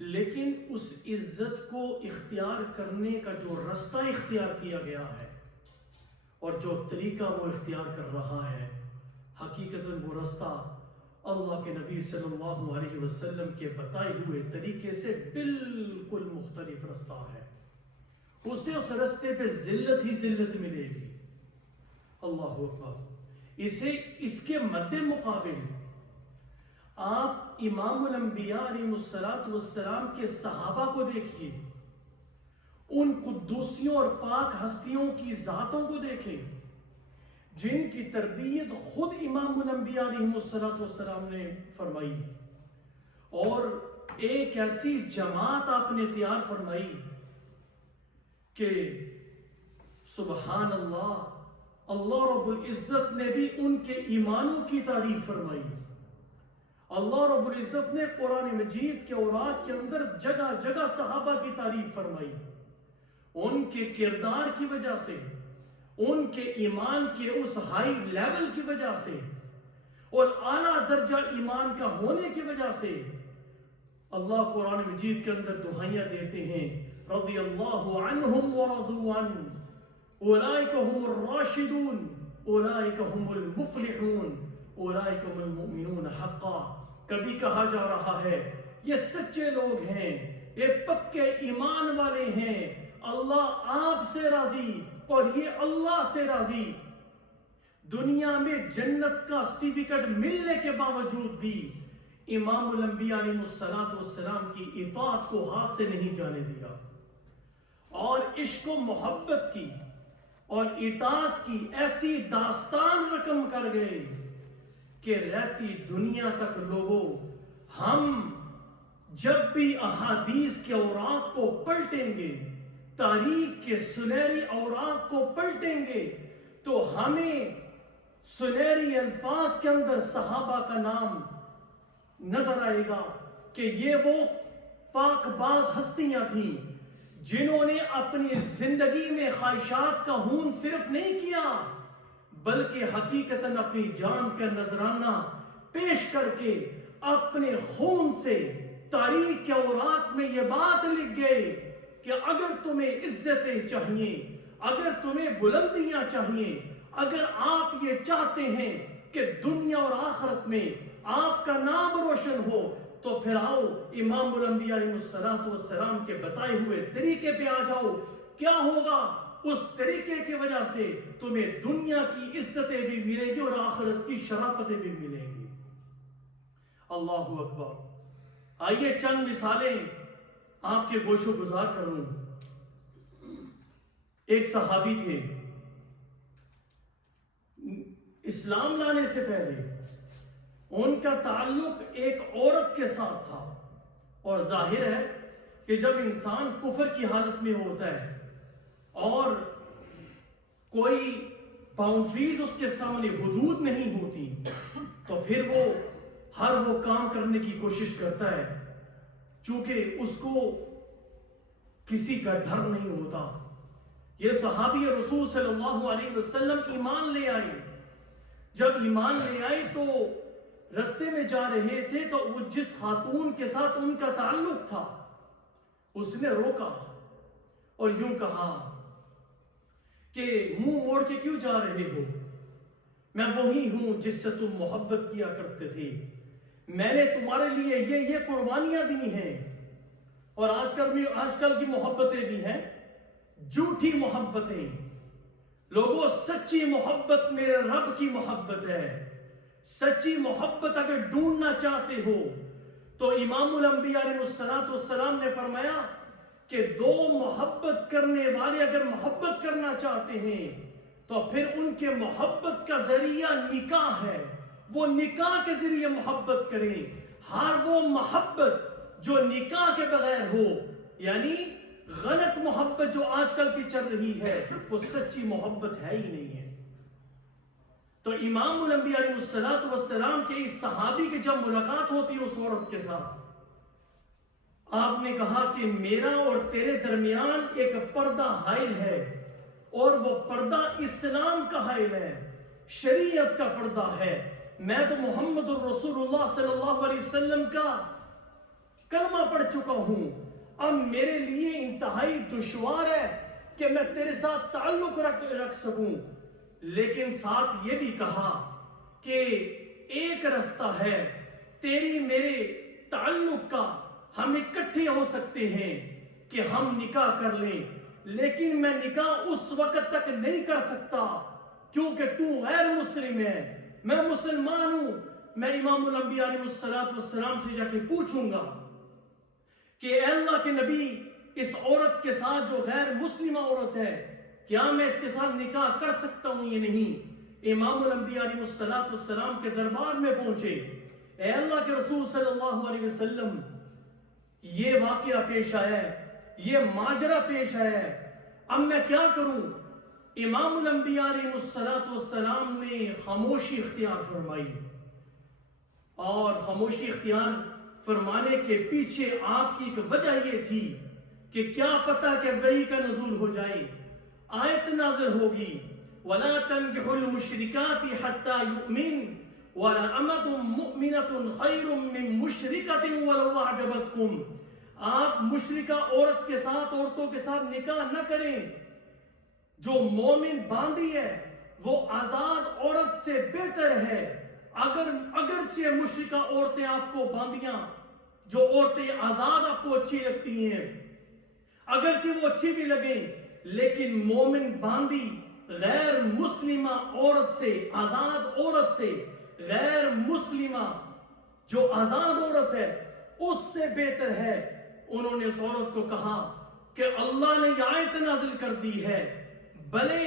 لیکن اس عزت کو اختیار کرنے کا جو رستہ اختیار کیا گیا ہے اور جو طریقہ وہ اختیار کر رہا ہے، حقیقتاً وہ رستہ اللہ کے نبی صلی اللہ علیہ وسلم کے بتائے ہوئے طریقے سے بالکل مختلف رستہ ہے۔ اسے اس رستے پہ ذلت ہی ذلت ملے گی۔ اللہ اکبر۔ اس کے مد مقابل آپ امام الانبیاء علیہ السلام کے صحابہ کو دیکھیے، ان قدوسیوں اور پاک ہستیوں کی ذاتوں کو دیکھیں جن کی تربیت خود امام الانبیاء علیہ السلام نے فرمائی، اور ایک ایسی جماعت آپ نے تیار فرمائی کہ سبحان اللہ، اللہ رب العزت نے بھی ان کے ایمانوں کی تعریف فرمائی۔ اللہ رب العزت نے قرآن مجید کے اورات کے اندر جگہ جگہ صحابہ کی تعریف فرمائی، ان کے کردار کی وجہ سے، ان کے ایمان کے اس ہائی لیول کی وجہ سے اور اعلیٰ درجہ ایمان کا ہونے کی وجہ سے اللہ قرآن مجید کے اندر دعائیاں دیتے ہیں، رضی اللہ عنہم ورضوا عنہ، اولئک هم الراشدون، اولئک هم المفلحون، اولئک هم المؤمنون حقا۔ کبھی کہا جا رہا ہے یہ سچے لوگ ہیں، یہ پکے ایمان والے ہیں، اللہ آپ سے راضی اور یہ اللہ سے راضی۔ دنیا میں جنت کا سرٹیفکیٹ ملنے کے باوجود بھی امام الانبیاء علیہ السلام کی اطاعت کو ہاتھ سے نہیں جانے دیا، اور عشق و محبت کی اور اطاعت کی ایسی داستان رقم کر گئے کہ رہتی دنیا تک لوگوں، ہم جب بھی احادیث کے اوراق کو پلٹیں گے، تاریخ کے سنہری اوراق کو پلٹیں گے، تو ہمیں سنہری الفاظ کے اندر صحابہ کا نام نظر آئے گا کہ یہ وہ پاک باز ہستیاں تھیں جنہوں نے اپنی زندگی میں خواہشات کا خون صرف نہیں کیا بلکہ حقیقتاً اپنی جان کا نذرانہ پیش کر کے اپنے خون سے تاریخ کے اوراق میں یہ بات لکھ گئے کہ اگر تمہیں عزتیں چاہیے، اگر تمہیں بلندیاں چاہیے، اگر آپ یہ چاہتے ہیں کہ دنیا اور آخرت میں آپ کا نام روشن ہو، تو پھر آؤ امام الانبیاء علیہ السلام کے بتائے ہوئے طریقے پہ آ جاؤ۔ کیا ہوگا؟ اس طریقے کی وجہ سے تمہیں دنیا کی عزتیں بھی ملے گی اور آخرت کی شرافتیں بھی ملیں گی۔ اللہ اکبر۔ آئیے چند مثالیں آپ کے گوش و گزار کروں۔ ایک صحابی تھے، اسلام لانے سے پہلے ان کا تعلق ایک عورت کے ساتھ تھا، اور ظاہر ہے کہ جب انسان کفر کی حالت میں ہوتا ہے اور کوئی باؤنڈریز اس کے سامنے، حدود نہیں ہوتی، تو پھر وہ ہر وہ کام کرنے کی کوشش کرتا ہے چونکہ اس کو کسی کا ڈر نہیں ہوتا۔ یہ صحابی رسول صلی اللہ علیہ وسلم ایمان لے آئے۔ جب ایمان لے آئے تو رستے میں جا رہے تھے تو وہ جس خاتون کے ساتھ ان کا تعلق تھا اس نے روکا اور یوں کہا کہ منہ موڑ کے کیوں جا رہے ہو؟ میں وہی ہوں جس سے تم محبت کیا کرتے تھے، میں نے تمہارے لیے یہ قربانیاں دی ہیں۔ اور آج کل کی محبتیں بھی ہیں جھوٹی محبتیں۔ لوگوں، سچی محبت میرے رب کی محبت ہے۔ سچی محبت اگر ڈھونڈنا چاہتے ہو تو امام الانبیاء علیہ السلام نے فرمایا کہ دو محبت کرنے والے اگر محبت کرنا چاہتے ہیں تو پھر ان کے محبت کا ذریعہ نکاح ہے، وہ نکاح کے ذریعے محبت کریں۔ ہر وہ محبت جو نکاح کے بغیر ہو، یعنی غلط محبت جو آج کل کی چل رہی ہے، وہ سچی محبت ہے ہی نہیں ہے۔ تو امام الانبیاء علیہ السلام کے اس صحابی کی جب ملاقات ہوتی ہے اس عورت کے ساتھ، آپ نے کہا کہ میرا اور تیرے درمیان ایک پردہ حائل ہے، اور وہ پردہ اسلام کا حائل ہے، شریعت کا پردہ ہے۔ میں تو محمد الرسول اللہ صلی اللہ علیہ وسلم کا کلمہ پڑھ چکا ہوں، اب میرے لیے انتہائی دشوار ہے کہ میں تیرے ساتھ تعلق رکھ سکوں۔ لیکن ساتھ یہ بھی کہا کہ ایک رستہ ہے تیری میرے تعلق کا، ہم اکٹھے ہو سکتے ہیں کہ ہم نکاح کر لیں، لیکن میں نکاح اس وقت تک نہیں کر سکتا کیونکہ تو غیر مسلم ہے، میں مسلمان ہوں۔ میں امام الانبیاء علیہ السلام سے جا کے پوچھوں گا کہ اے اللہ کے نبی، اس عورت کے ساتھ جو غیر مسلمہ عورت ہے، کیا میں اس کے ساتھ نکاح کر سکتا ہوں یا نہیں؟ امام الانبیاء علیہ السلام کے دربار میں پہنچے، اے اللہ کے رسول صلی اللہ علیہ وسلم، یہ واقعہ پیش آیا ہے، یہ ماجرا پیش آیا ہے، اب میں کیا کروں؟ امام الانبیاء علیہ السلام نے خاموشی اختیار فرمائی، اور خاموشی اختیار فرمانے کے پیچھے آپ کی ایک وجہ یہ تھی کہ کیا پتہ کہ وحی کا نزول ہو جائے، آیت نازل ہوگی وَلَا تَنْكِحُوا الْمُشْرِكَاتِ حَتَّى يُؤْمِنْ وَلَأَمَةٌ مُؤْمِنَةٌ خَيْرٌ مِّن مُشْرِكَةٍ وَلَوْ أَعْجَبَتْكُمْ۔ آپ مشرکہ عورت کے ساتھ، عورتوں کے ساتھ نکاح نہ کریں، جو مومن باندی ہے وہ آزاد عورت سے بہتر ہے۔ اگرچہ مشرکہ عورتیں آپ کو باندیاں، جو عورتیں آزاد آپ کو اچھی لگتی ہیں، اگرچہ وہ اچھی بھی لگیں، لیکن مومن باندی غیر مسلمہ عورت سے، آزاد عورت سے، غیر مسلمہ جو آزاد عورت ہے اس سے بہتر ہے۔ انہوں نے اس عورت کو کہا کہ اللہ نے یہ آیت نازل کر دی ہے، بھلے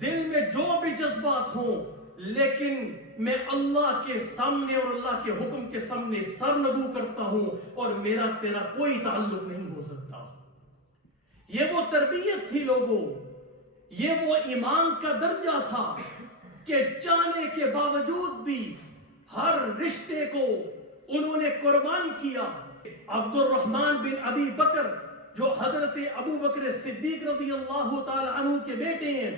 دل میں جو بھی جذبات ہوں، لیکن میں اللہ کے سامنے اور اللہ کے حکم کے سامنے سر نگو کرتا ہوں، اور میرا تیرا کوئی تعلق نہیں ہو سکتا۔ یہ وہ تربیت تھی لوگوں، یہ وہ ایمان کا درجہ تھا کہ چاہنے کے باوجود بھی ہر رشتے کو انہوں نے قربان کیا۔ عبد الرحمن بن ابی بکر، جو حضرت ابو بکر صدیق رضی اللہ تعالی عنہ کے بیٹے ہیں،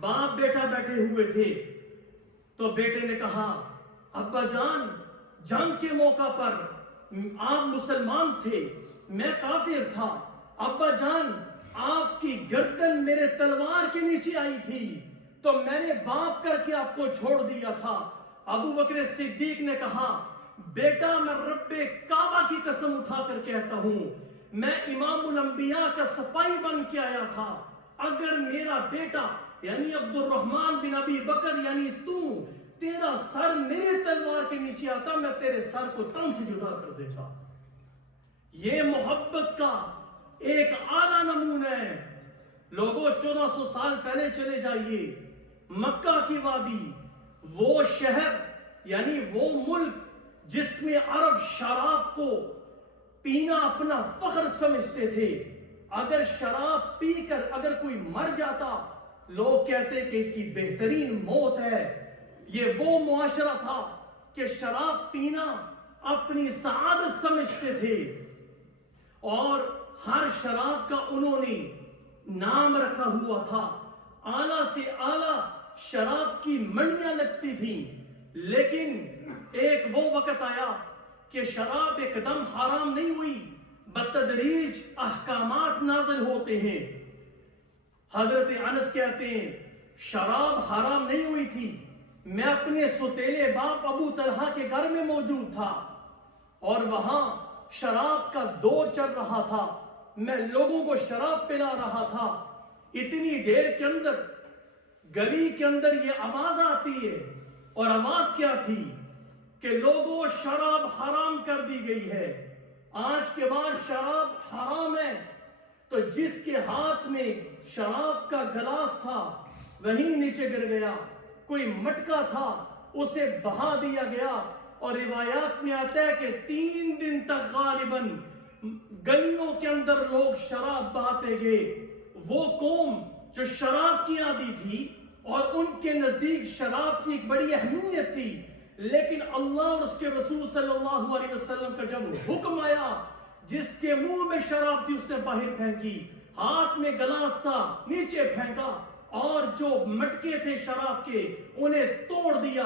باپ بیٹا بیٹھے ہوئے تھے تو بیٹے نے کہا، ابا جان، جنگ کے موقع پر آپ مسلمان تھے، میں کافر تھا، ابا جان آپ کی گردن میرے تلوار کے نیچے آئی تھی تو میں نے باپ کر کے آپ کو چھوڑ دیا تھا۔ ابو بکر صدیق نے کہا، بیٹا میں رب کعبہ کی قسم اٹھا کر کہتا ہوں، میں امام الانبیاء کا سپاہی بن کے آیا تھا، اگر میرا بیٹا یعنی عبد الرحمن بن ابی بکر یعنی تیرا سر میرے تلوار کے نیچے آتا، میں تیرے سر کو تن سے جدا کر دیتا۔ یہ محبت کا ایک اعلیٰ نمونہ ہے۔ لوگوں 1400 سال پہلے چلے جائیے، مکہ کی وادی، وہ شہر یعنی وہ ملک جس میں عرب شراب کو پینا اپنا فخر سمجھتے تھے، اگر شراب پی کر اگر کوئی مر جاتا، لوگ کہتے کہ اس کی بہترین موت ہے۔ یہ وہ معاشرہ تھا کہ شراب پینا اپنی سعادت سمجھتے تھے، اور ہر شراب کا انہوں نے نام رکھا ہوا تھا، اعلیٰ سے اعلیٰ شراب کی منڈیاں لگتی تھیں۔ لیکن ایک وہ وقت آیا کہ شراب ایک دم حرام نہیں ہوئی، بتدریج احکامات نازل ہوتے ہیں۔ حضرت انس کہتے ہیں، شراب حرام نہیں ہوئی تھی، میں اپنے ستیلے باپ ابو طلحہ کے گھر میں موجود تھا، اور وہاں شراب کا دور چل رہا تھا، میں لوگوں کو شراب پلا رہا تھا۔ اتنی دیر کے اندر گلی کے اندر یہ آواز آتی ہے، اور آواز کیا تھی کہ لوگوں شراب حرام کر دی گئی ہے، آج کے بعد شراب حرام ہے۔ تو جس کے ہاتھ میں شراب کا گلاس تھا وہیں نیچے گر گیا، کوئی مٹکا تھا اسے بہا دیا گیا، اور روایات میں آتا ہے کہ 3 دن تک غالباً گلیوں کے اندر لوگ شراب بہاتے گئے۔ وہ قوم جو شراب کی عادی تھی اور ان کے نزدیک شراب کی ایک بڑی اہمیت تھی، لیکن اللہ اور اس کے رسول صلی اللہ علیہ وسلم کا جب حکم آیا، جس کے منہ میں شراب تھی اس نے باہر پھینکی، ہاتھ میں گلاس تھا نیچے پھینکا، اور جو مٹکے تھے شراب کے انہیں توڑ دیا،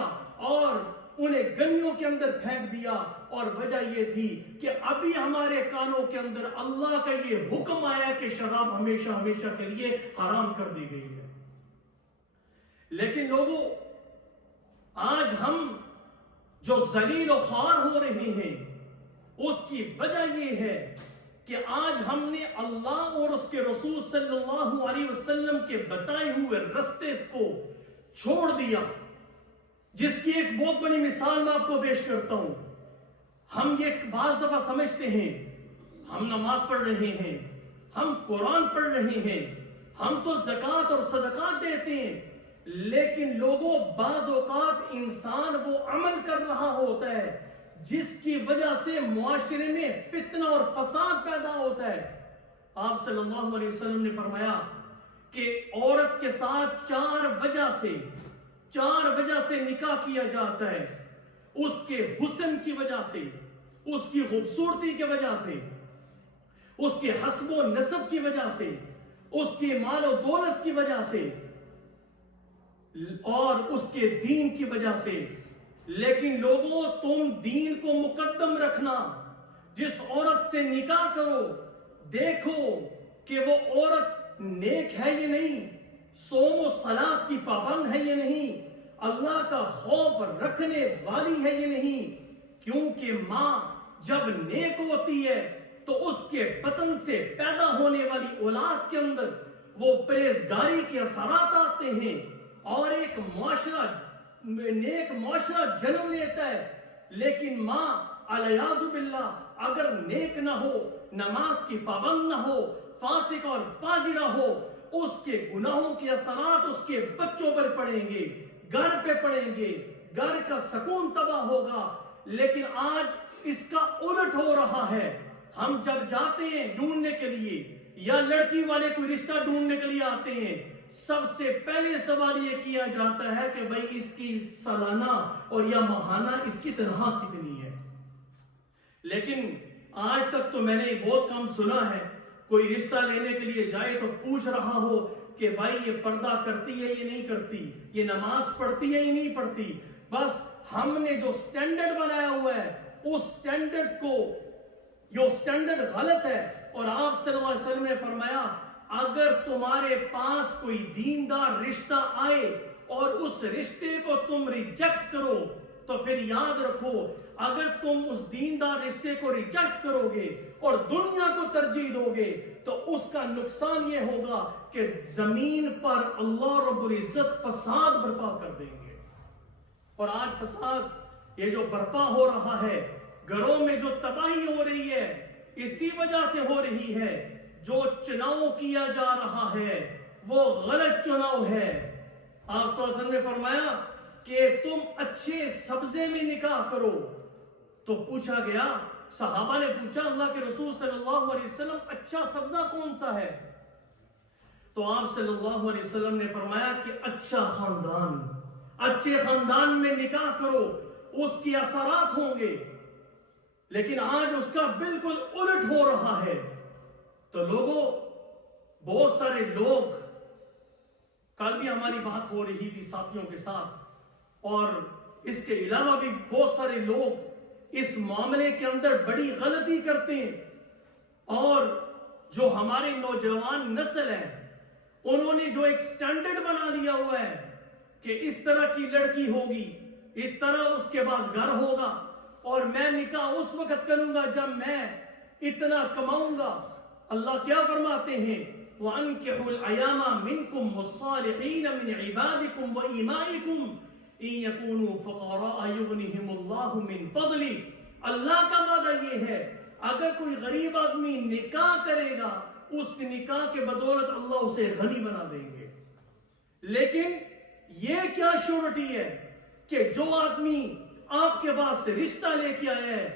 اور انہیں گلیوں کے اندر پھینک دیا، اور وجہ یہ تھی کہ ابھی ہمارے کانوں کے اندر اللہ کا یہ حکم آیا کہ شراب ہمیشہ ہمیشہ کے لیے حرام کر دی گئی ہے۔ لیکن لوگوں، آج ہم جو ذلیل و خوار ہو رہے ہیں اس کی وجہ یہ ہے کہ آج ہم نے اللہ اور اس کے رسول صلی اللہ علیہ وسلم کے بتائے ہوئے رستے کو چھوڑ دیا، جس کی ایک بہت بڑی مثال میں آپ کو پیش کرتا ہوں۔ ہم یہ بعض دفعہ سمجھتے ہیں ہم نماز پڑھ رہے ہیں، ہم قرآن پڑھ رہے ہیں، ہم تو زکوٰۃ اور صدقات دیتے ہیں، لیکن لوگوں، بعض اوقات انسان وہ عمل کر رہا ہوتا ہے جس کی وجہ سے معاشرے میں فتنہ اور فساد پیدا ہوتا ہے۔ آپ صلی اللہ علیہ وسلم نے فرمایا کہ عورت کے ساتھ چار وجہ سے نکاح کیا جاتا ہے: اس کے حسن کی وجہ سے، اس کی خوبصورتی کی وجہ سے، اس کے حسب و نسب کی وجہ سے، اس کی مال و دولت کی وجہ سے، اور اس کے دین کی وجہ سے۔ لیکن لوگوں، تم دین کو مقدم رکھنا۔ جس عورت سے نکاح کرو، دیکھو کہ وہ عورت نیک ہے یا نہیں، صوم و صلاۃ کی پابند ہے یا نہیں، اللہ کا خوف رکھنے والی ہے یا نہیں، کیونکہ ماں جب نیک ہوتی ہے تو اس کے بطن سے پیدا ہونے والی اولاد کے اندر وہ پرہیزگاری کے اثرات آتے ہیں، اور ایک نیک معاشرہ جنم لیتا ہے۔ لیکن ماں علیاذ باللہ اگر نیک نہ ہو، نماز کی پابند نہ ہو، فاسق اور فاجرہ ہو، اس کے گناہوں کے اثرات اس کے بچوں پر پڑیں گے، گھر پہ پڑیں گے، گھر کا سکون تباہ ہوگا۔ لیکن آج اس کا الٹ ہو رہا ہے۔ ہم جب جاتے ہیں ڈھونڈنے کے لیے، یا لڑکی والے کوئی رشتہ ڈھونڈنے کے لیے آتے ہیں، سب سے پہلے سوال یہ کیا جاتا ہے کہ بھئی اس کی سالانہ اور یا ماہانہ اس کی تنخواہ کتنی ہے۔ لیکن آج تک تو میں نے بہت کم سنا ہے کوئی رشتہ لینے کے لیے جائے تو پوچھ رہا ہو کہ بھائی یہ پردہ کرتی ہے یا نہیں کرتی، یہ نماز پڑھتی ہے یا نہیں پڑھتی۔ بس ہم نے جو سٹینڈرڈ بنایا ہوا ہے، اس سٹینڈرڈ کو، جو سٹینڈرڈ غلط ہے۔ اور آپ صلی اللہ علیہ وسلم نے فرمایا اگر تمہارے پاس کوئی دیندار رشتہ آئے اور اس رشتے کو تم ریجیکٹ کرو تو پھر یاد رکھو، اگر تم اس دیندار رشتے کو ریجیکٹ کرو گے اور دنیا کو ترجیح دو گے تو اس کا نقصان یہ ہوگا کہ زمین پر اللہ رب العزت فساد برپا کر دیں گے۔ اور آج فساد یہ جو برپا ہو رہا ہے، گھروں میں جو تباہی ہو رہی ہے، اسی وجہ سے ہو رہی ہے۔ جو چناؤ کیا جا رہا ہے وہ غلط چناؤ ہے۔ آپ صلی اللہ علیہ وسلم نے فرمایا کہ تم اچھے سبزے میں نکاح کرو۔ تو پوچھا گیا، صحابہ نے پوچھا اللہ کے رسول صلی اللہ علیہ وسلم اچھا سبزہ کون سا ہے؟ تو آپ صلی اللہ علیہ وسلم نے فرمایا کہ اچھا خاندان، اچھے خاندان میں نکاح کرو، اس کی اثرات ہوں گے۔ لیکن آج اس کا بالکل الٹ ہو رہا ہے۔ تو لوگوں، بہت سارے لوگ، کل بھی ہماری بات ہو رہی تھی ساتھیوں کے ساتھ، اور اس کے علاوہ بھی بہت سارے لوگ اس معاملے کے اندر بڑی غلطی کرتے ہیں، اور جو ہمارے نوجوان نسل ہے انہوں نے جو ایک سٹینڈرڈ بنا لیا ہوا ہے کہ اس طرح کی لڑکی ہوگی، اس طرح اس کے پاس گھر ہوگا، اور میں نکاح اس وقت کروں گا جب میں اتنا کماؤں گا۔ اللہ کیا فرماتے ہیں؟ وَأَنكِحُوا الْأَيَامَ مِنْكُمْ وَالصَّالِحِينَ مِنْ عِبَادِكُمْ وَإِمَائِكُمْ إِنْ يَكُونُوا فُقَرَاءَ يُغْنِهِمُ اللَّهُ مِنْ فَضْلِهِ۔ اللہ کا وعدہ یہ ہے اگر کوئی غریب آدمی نکاح کرے گا، اس نکاح کے بدولت اللہ اسے غنی بنا دیں گے۔ لیکن یہ کیا شورٹی ہے کہ جو آدمی آپ کے پاس سے رشتہ لے کے آیا ہے،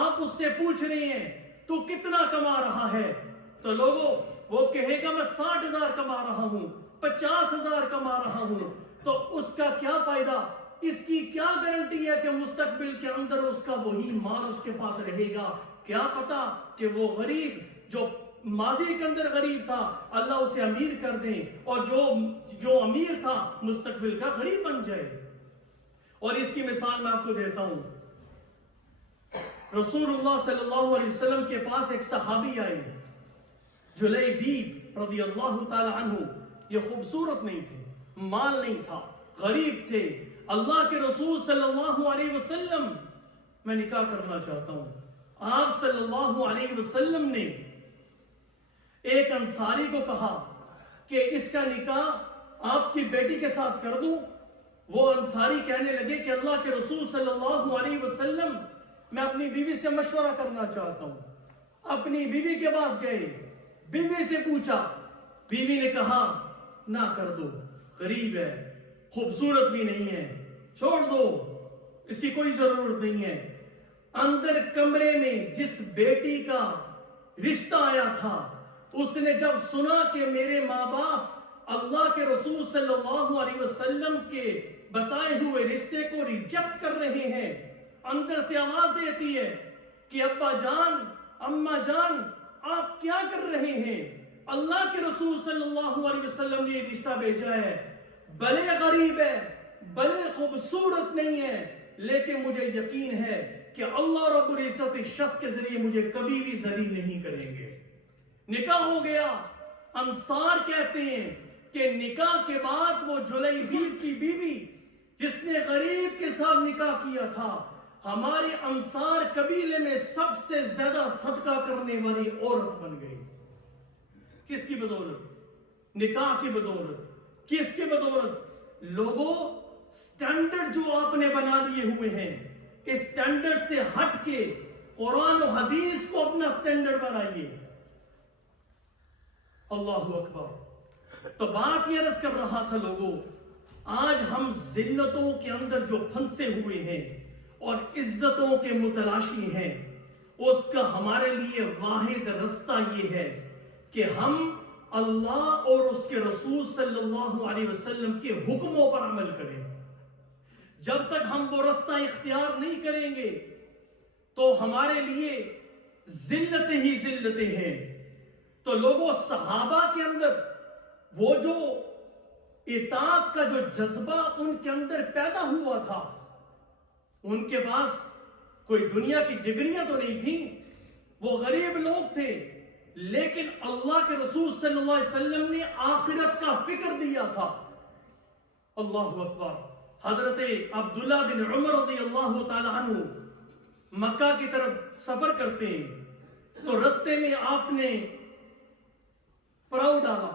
آپ اس سے پوچھ رہے ہیں تو کتنا کما رہا ہے، تو لوگوں وہ کہے گا میں 60,000 کما رہا ہوں، 50,000 کما رہا ہوں، تو اس کا کیا فائدہ؟ اس کی کیا گارنٹی ہے کہ مستقبل کے اندر اس کا وہی مال اس کے پاس رہے گا؟ کیا پتا کہ وہ غریب جو ماضی کے اندر غریب تھا اللہ اسے امیر کر دیں، اور جو امیر تھا مستقبل کا غریب بن جائے۔ اور اس کی مثال میں آپ کو دیتا ہوں. رسول اللہ صلی اللہ علیہ وسلم کے پاس ایک صحابی آئے, جلیبیب رضی اللہ تعالی عنہ. یہ خوبصورت نہیں تھے, مال نہیں تھا, غریب تھے. اللہ کے رسول صلی اللہ علیہ وسلم, میں نکاح کرنا چاہتا ہوں. آپ صلی اللہ علیہ وسلم نے ایک انصاری کو کہا کہ اس کا نکاح آپ کی بیٹی کے ساتھ کر دوں. وہ انصاری کہنے لگے کہ اللہ کے رسول صلی اللہ علیہ وسلم, میں اپنی بیوی سے مشورہ کرنا چاہتا ہوں. اپنی بیوی کے پاس گئے, بیوی سے پوچھا. بیوی نے کہا نہ کر دو, غریب ہے, خوبصورت بھی نہیں ہے, چھوڑ دو, اس کی کوئی ضرورت نہیں ہے. اندر کمرے میں جس بیٹی کا رشتہ آیا تھا, اس نے جب سنا کہ میرے ماں باپ اللہ کے رسول صلی اللہ علیہ وسلم کے بتائے ہوئے رشتے کو ریجیکٹ کر رہے ہیں, اندر سے آواز دیتی ہے کہ ابا جان, اماں جان, آپ کیا کر رہے ہیں؟ اللہ کے رسول صلی اللہ علیہ وسلم نے یہ رشتہ بھیجا ہے, بھلے غریب ہے, بھلے خوبصورت نہیں ہے, لیکن مجھے یقین ہے کہ اللہ رب العزت اس شخص کے ذریعے مجھے کبھی بھی ذلیل نہیں کریں گے. نکاح ہو گیا. انصار کہتے ہیں کہ نکاح کے بعد وہ جلیبیب کی بیوی جس نے غریب کے ساتھ نکاح کیا تھا, ہمارے انصار قبیلے میں سب سے زیادہ صدقہ کرنے والی عورت بن گئی. کس کی بدولت؟ نکاح کی بدولت. کس کی بدولت؟ لوگوں, سٹینڈرڈ جو آپ نے بنا لیے ہوئے ہیں, اس سٹینڈرڈ سے ہٹ کے قرآن و حدیث کو اپنا سٹینڈرڈ بنائیے. اللہ اکبر. تو بات یہ عرض کر رہا تھا لوگوں, آج ہم ذلتوں کے اندر جو پھنسے ہوئے ہیں اور عزتوں کے متلاشی ہیں, اس کا ہمارے لیے واحد رستہ یہ ہے کہ ہم اللہ اور اس کے رسول صلی اللہ علیہ وسلم کے حکموں پر عمل کریں. جب تک ہم وہ رستہ اختیار نہیں کریں گے تو ہمارے لیے ذلتیں ہی ذلتیں ہیں. تو لوگوں, صحابہ کے اندر وہ جو اطاعت کا جو جذبہ ان کے اندر پیدا ہوا تھا, ان کے پاس کوئی دنیا کی ڈگریاں تو نہیں تھیں, وہ غریب لوگ تھے, لیکن اللہ کے رسول صلی اللہ علیہ وسلم نے آخرت کا فکر دیا تھا. اللہ اکبر. حضرت عبداللہ بن عمر رضی اللہ تعالی عنہ مکہ کی طرف سفر کرتے ہیں, تو رستے میں آپ نے پراؤ ڈالا.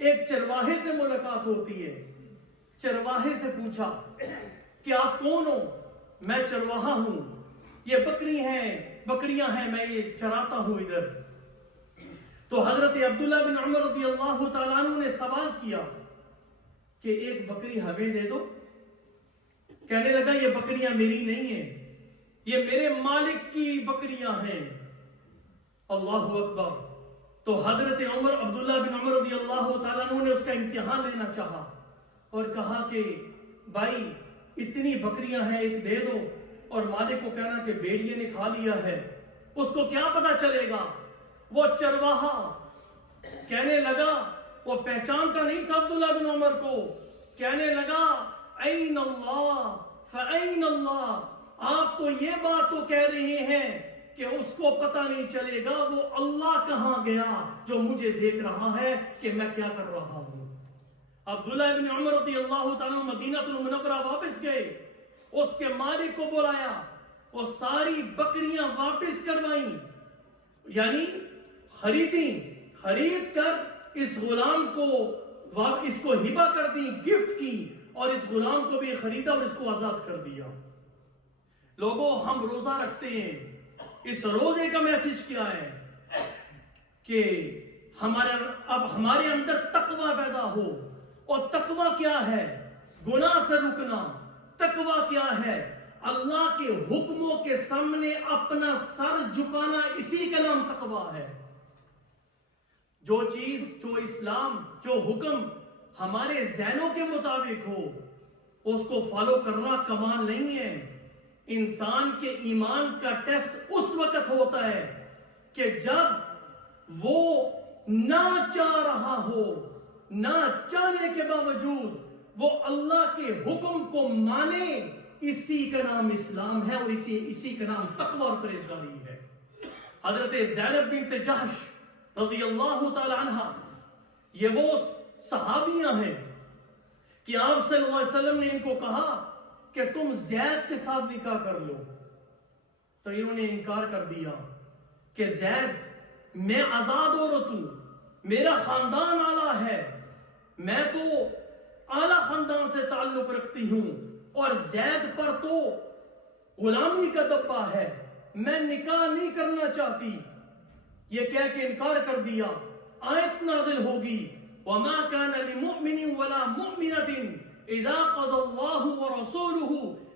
ایک چرواہے سے ملاقات ہوتی ہے. چرواہے سے پوچھا کہ آپ کون ہو؟ میں چرواہا ہوں, یہ بکریاں ہیں, میں یہ چراتا ہوں ادھر. تو حضرت عبداللہ بن عمر رضی اللہ تعالیٰ عنہ نے سوال کیا کہ ایک بکری ہمیں دے دو. کہنے لگا یہ بکریاں میری نہیں ہیں, یہ میرے مالک کی بکریاں ہیں. اللہ اکبر. تو حضرت عبداللہ بن عمر رضی اللہ تعالیٰ عنہ نے اس کا امتحان لینا چاہا اور کہا کہ بھائی اتنی بکریاں ہیں, ایک دے دو. اور مالک کو کہنا کہ بھیڑیے نے کھا لیا ہے, اس کو کیا پتا چلے گا. وہ چرواہا کہنے لگا, وہ پہچانتا نہیں تھا عبداللہ بن عمر کو, کہنے لگا این اللہ فین اللہ. آپ تو یہ بات تو کہہ رہے ہیں کہ اس کو پتہ نہیں چلے گا وہ اللہ کہاں گیا جو مجھے دیکھ رہا ہے کہ میں کیا کر رہا ہوں. عبداللہ بن عمر رضی اللہ تعالیٰ مدینہ المنورہ واپس گئے, اس کے مالک کو بلایا, وہ ساری بکریاں واپس کروائیں, یعنی خرید کر اس غلام کو اس کو ہبہ کر دی, گفٹ کی, اور اس غلام کو بھی خریدا اور اس کو آزاد کر دیا. لوگوں, ہم روزہ رکھتے ہیں, اس روزے کا میسج کیا ہے کہ ہمارے اندر تقوی پیدا ہو. اور تقوی کیا ہے؟ گناہ سے رکنا. تقوی کیا ہے؟ اللہ کے حکموں کے سامنے اپنا سر جھکانا, اسی کا نام تقوی ہے. جو چیز, جو اسلام, جو حکم ہمارے ذہنوں کے مطابق ہو, اس کو فالو کرنا کمال نہیں ہے. انسان کے ایمان کا ٹیسٹ اس وقت ہوتا ہے کہ جب وہ نہ چاہ رہا ہو, نہ چاہنے کے باوجود وہ اللہ کے حکم کو مانے اسی کا نام اسلام ہے اور اسی کا نام تقوی اور پرہیزگاری ہے۔ حضرت زینب بنت جحش رضی اللہ تعالی عنہ یہ وہ صحابیاں ہیں کہ آپ صلی اللہ علیہ وسلم نے ان کو کہا کہ تم زید کے ساتھ نکاح کر لو، تو انہوں نے انکار کر دیا کہ زید میں آزاد عورت ہوں، میرا خاندان اعلیٰ ہے، میں تو اعلیٰ خاندان سے تعلق رکھتی ہوں اور زید پر تو غلامی کا دبا ہے، میں نکاح نہیں کرنا چاہتی۔ یہ کہہ کے انکار کر دیا۔ آیت نازل ہوگی وَمَا كَانَ لِمُؤْمِنٍ وَلَا مُؤْمِنَةٍ إِذَا قَضَى اللَّهُ وَرَسُولُهُ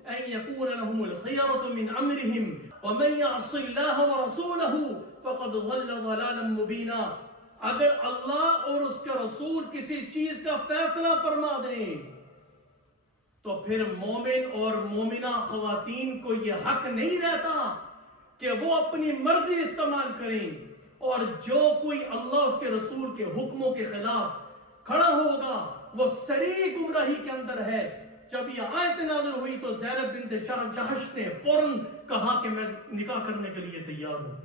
أَن يَكُونَ لَهُمُ الْخِيَرَةُ مِنْ أَمْرِهِمْ وَمَن يَعْصِ اللَّهَ وَرَسُولَهُ فَقَدْ ضَلَّ ضَلَالًا مُبِينًا۔ اگر اللہ اور اس کے رسول کسی چیز کا فیصلہ فرما دیں تو پھر مومن اور مومنہ خواتین کو یہ حق نہیں رہتا کہ وہ اپنی مرضی استعمال کریں، اور جو کوئی اللہ اس کے رسول کے حکموں کے خلاف کھڑا ہوگا وہ صریح گمراہی کے اندر ہے۔ جب یہ آیت نازل ہوئی تو زینب بنت جحش نے فوراً کہا کہ میں نکاح کرنے کے لیے تیار ہوں۔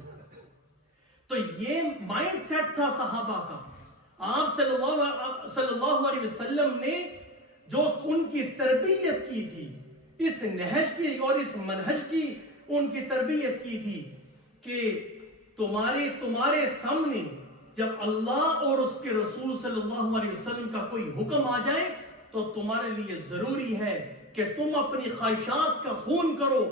تو یہ مائنڈ سیٹ تھا صحابہ کا۔ آپ صلی اللہ علیہ وسلم نے جو ان کی تربیت کی تھی، اس نہج کی اور اس منہج کی ان کی تربیت کی تھی کہ تمہارے سامنے جب اللہ اور اس کے رسول صلی اللہ علیہ وسلم کا کوئی حکم آ جائے تو تمہارے لیے ضروری ہے کہ تم اپنی خواہشات کا خون کرو،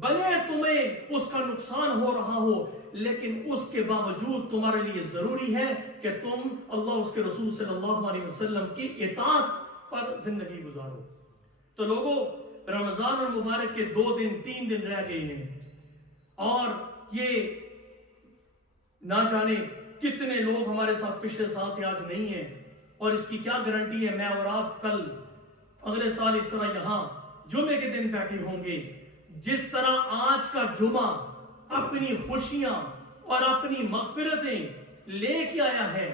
بھلے تمہیں اس کا نقصان ہو رہا ہو، لیکن اس کے باوجود تمہارے لیے ضروری ہے کہ تم اللہ اس کے رسول صلی اللہ علیہ وسلم کی اطاعت پر زندگی گزارو۔ تو لوگوں، رمضان المبارک کے 2 دن 3 دن رہ گئے ہیں، اور یہ نہ جانے کتنے لوگ ہمارے ساتھ پچھلے سال تھے آج نہیں ہیں، اور اس کی کیا گارنٹی ہے میں اور آپ کل اگلے سال اس طرح یہاں جمعے کے دن بیٹھے ہوں گے۔ جس طرح آج کا جمعہ اپنی خوشیاں اور اپنی مغفرتیں لے کے آیا ہے،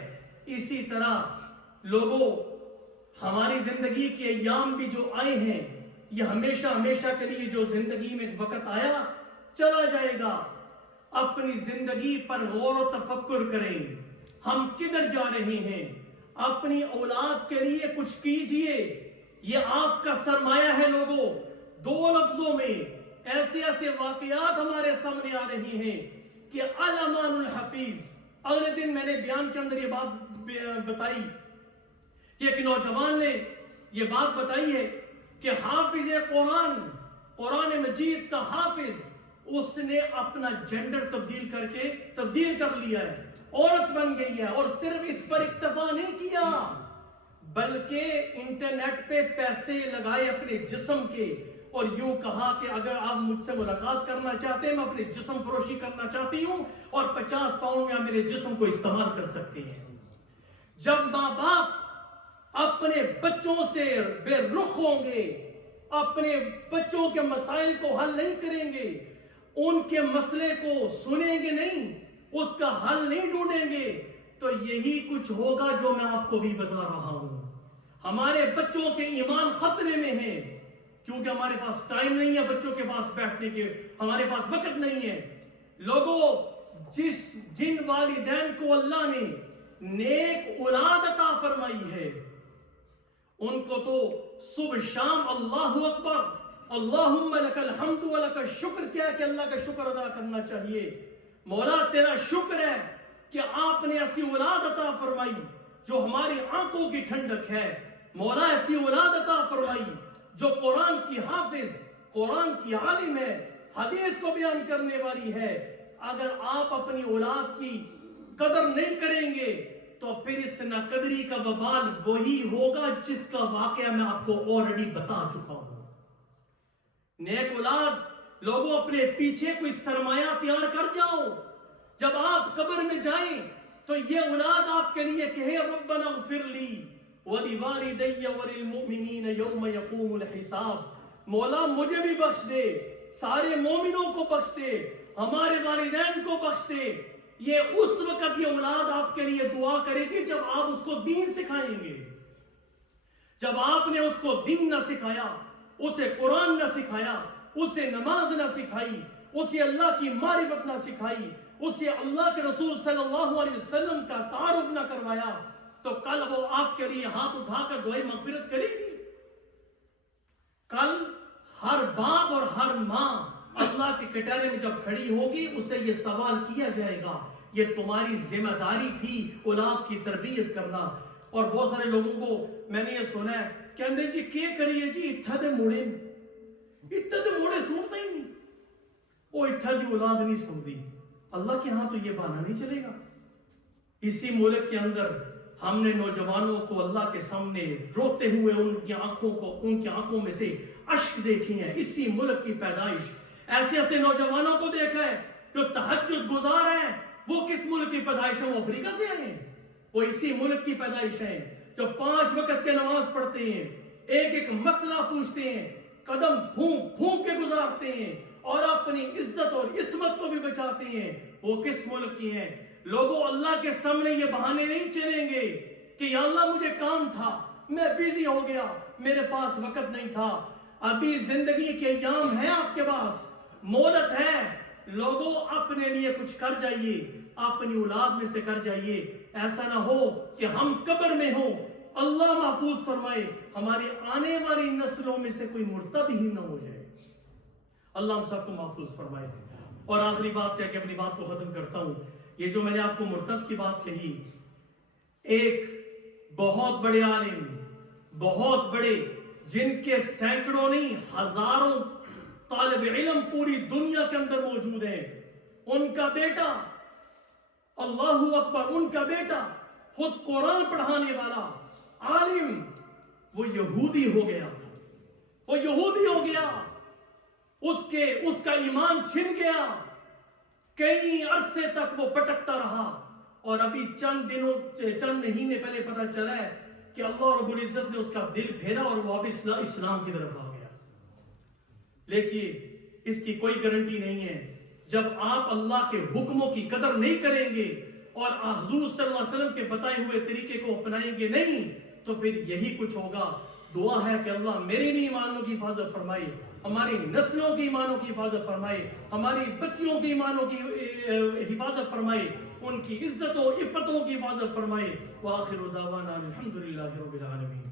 اسی طرح لوگوں ہماری زندگی کے ایام بھی جو آئے ہیں یہ ہمیشہ ہمیشہ کے لیے جو زندگی میں وقت آیا چلا جائے گا۔ اپنی زندگی پر غور و تفکر کریں، ہم کدھر جا رہے ہیں، اپنی اولاد کے لیے کچھ کیجئے۔ یہ آپ کا سرمایہ ہے لوگوں۔ 2 لفظوں میں ایسے ایسے واقعات ہمارے سامنے آ رہے ہیں کہ الامان الحفیظ۔ اگلے دن میں نے بیان کے اندر یہ بات بتائی کہ ایک نوجوان نے یہ بات بتائی ہے کہ حافظ قرآن مجید کا حافظ، اس نے اپنا جینڈر تبدیل کر لیا ہے، عورت بن گئی ہے، اور صرف اس پر اکتفا نہیں کیا بلکہ انٹرنیٹ پہ پیسے لگائے اپنے جسم کے، اور یوں کہا کہ اگر آپ مجھ سے ملاقات کرنا چاہتے ہیں میں اپنے جسم فروشی کرنا چاہتی ہوں اور 50 پاؤنڈ یا میرے جسم کو استعمال کر سکتے ہیں۔ جب ماں باپ اپنے بچوں سے بے رخ ہوں گے، اپنے بچوں کے مسائل کو حل نہیں کریں گے، ان کے مسئلے کو سنیں گے نہیں، اس کا حل نہیں ڈھونڈیں گے، تو یہی کچھ ہوگا جو میں آپ کو بھی بتا رہا ہوں۔ ہمارے بچوں کے ایمان خطرے میں ہیں، کیونکہ ہمارے پاس ٹائم نہیں ہے بچوں کے پاس بیٹھنے کے، ہمارے پاس وقت نہیں ہے۔ لوگوں، جن والدین کو اللہ نے نیک اولاد عطا فرمائی ہے ان کو تو صبح شام اللہ اکبر اللہم لک الحمد ولک الشکر کیا کہ اللہ کا شکر ادا کرنا چاہیے۔ مولا تیرا شکر ہے کہ آپ نے ایسی اولاد عطا فرمائی جو ہماری آنکھوں کی ٹھنڈک ہے، مولا ایسی اولاد عطا فرمائی جو قرآن کی حافظ، قرآن کی عالم ہے، حدیث کو بیان کرنے والی ہے۔ اگر آپ اپنی اولاد کی قدر نہیں کریں گے تو پھر اس ناقدری کا وبال وہی ہوگا جس کا واقعہ میں آپ کو آلریڈی بتا چکا ہوں۔ نیک اولاد لوگوں اپنے پیچھے کوئی سرمایہ تیار کر جاؤ، جب آپ قبر میں جائیں تو یہ اولاد آپ کے لیے کہے ربنا اغفر لی وَلِوَالِدَيَّ وَلِلْمُؤْمِنِينَ يَوْمَ يَقُومُ الْحِسَابِ، مولا مجھے بھی بخش دے، سارے مومنوں کو بخش دے، ہمارے والدین کو بخش دے۔ یہ اس وقت یہ اولاد آپ کے لیے دعا کرے گی جب آپ اس کو دین سکھائیں گے۔ جب آپ نے اس کو دین نہ سکھایا اسے قرآن نہ سکھایا، اسے نماز نہ سکھائی، اسے اللہ کی معرفت نہ سکھائی، اسے اللہ کے رسول صلی اللہ علیہ وسلم کا تعارف نہ کروایا، تو کل وہ آپ کے لیے ہاتھ اٹھا کر دعائے مغفرت کرے گی؟ کل ہر باپ اور ہر ماں اللہ کے کٹہرے میں جب کھڑی ہوگی اسے یہ سوال کیا جائے گا، یہ تمہاری ذمہ داری تھی اولاد کی تربیت کرنا۔ اور بہت سارے لوگوں کو میں نے یہ سنا ہے کہ اندے جی کیا کریے جی اتھا دے موڑے سنتا ہی نہیں، وہ اتھا دی اولاد نہیں سنتی۔ اللہ کے ہاں تو یہ بہانہ نہیں چلے گا۔ اسی ملک کے اندر ہم نے نوجوانوں کو اللہ کے سامنے روتے ہوئے ان کی آنکھوں میں سے اشک دیکھے ہیں۔ اسی ملک کی پیدائش، ایسے ایسے نوجوانوں کو دیکھا ہے جو تہجد گزار ہیں۔ وہ کس ملک کی پیدائش ہے؟ وہ افریقہ سے آئے ہیں، وہ اسی ملک کی پیدائش ہیں جو 5 وقت کے نماز پڑھتے ہیں، ایک ایک مسئلہ پوچھتے ہیں، قدم پھونک پھونک کے گزارتے ہیں اور اپنی عزت اور عصمت کو بھی بچاتے ہیں۔ وہ کس ملک کی ہیں؟ لوگوں اللہ کے سامنے یہ بہانے نہیں چلیں گے کہ یا اللہ مجھے کام تھا، میں بیزی ہو گیا، میرے پاس وقت نہیں تھا۔ ابھی زندگی کے ایام ہیں، آپ کے پاس مہلت ہے۔ لوگوں اپنے لیے کچھ کر جائیے، اپنی اولاد میں سے کر جائیے۔ ایسا نہ ہو کہ ہم قبر میں ہوں، اللہ محفوظ فرمائے ہماری آنے والی نسلوں میں سے کوئی مرتد ہی نہ ہو جائے۔ اللہ ہم سب کو محفوظ فرمائے۔ اور آخری بات کہہ کے اپنی بات کو ختم کرتا ہوں۔ یہ جو میں نے آپ کو مرتد کی بات کہی، ایک بہت بڑے عالم، بہت بڑے، جن کے سینکڑوں نہیں ہزاروں طالب علم پوری دنیا کے اندر موجود ہیں، ان کا بیٹا، اللہ اکبر، ان کا بیٹا خود قرآن پڑھانے والا عالم، وہ یہودی ہو گیا، وہ یہودی ہو گیا، اس کا ایمان چھن گیا، کئی عرصے تک وہ بھٹکتا رہا، اور ابھی چند مہینے پہلے پتہ چلا ہے کہ اللہ رب العزت نے اس کا دل پھیرا اور وہ اب اسلام کی طرف آ گیا۔ لیکن اس کی کوئی گارنٹی نہیں ہے۔ جب آپ اللہ کے حکموں کی قدر نہیں کریں گے اور حضور صلی اللہ علیہ وسلم کے بتائے ہوئے طریقے کو اپنائیں گے نہیں، تو پھر یہی کچھ ہوگا۔ دعا ہے کہ اللہ میرے بھی ایمانوں کی حفاظت فرمائے، ہماری نسلوں کی ایمانوں کی حفاظت فرمائے، ہماری بچیوں کی ایمانوں کی حفاظت فرمائے، ان کی عزت و عفتوں کی حفاظت فرمائے۔ وآخر دعوانا الحمدللہ رب العالمین۔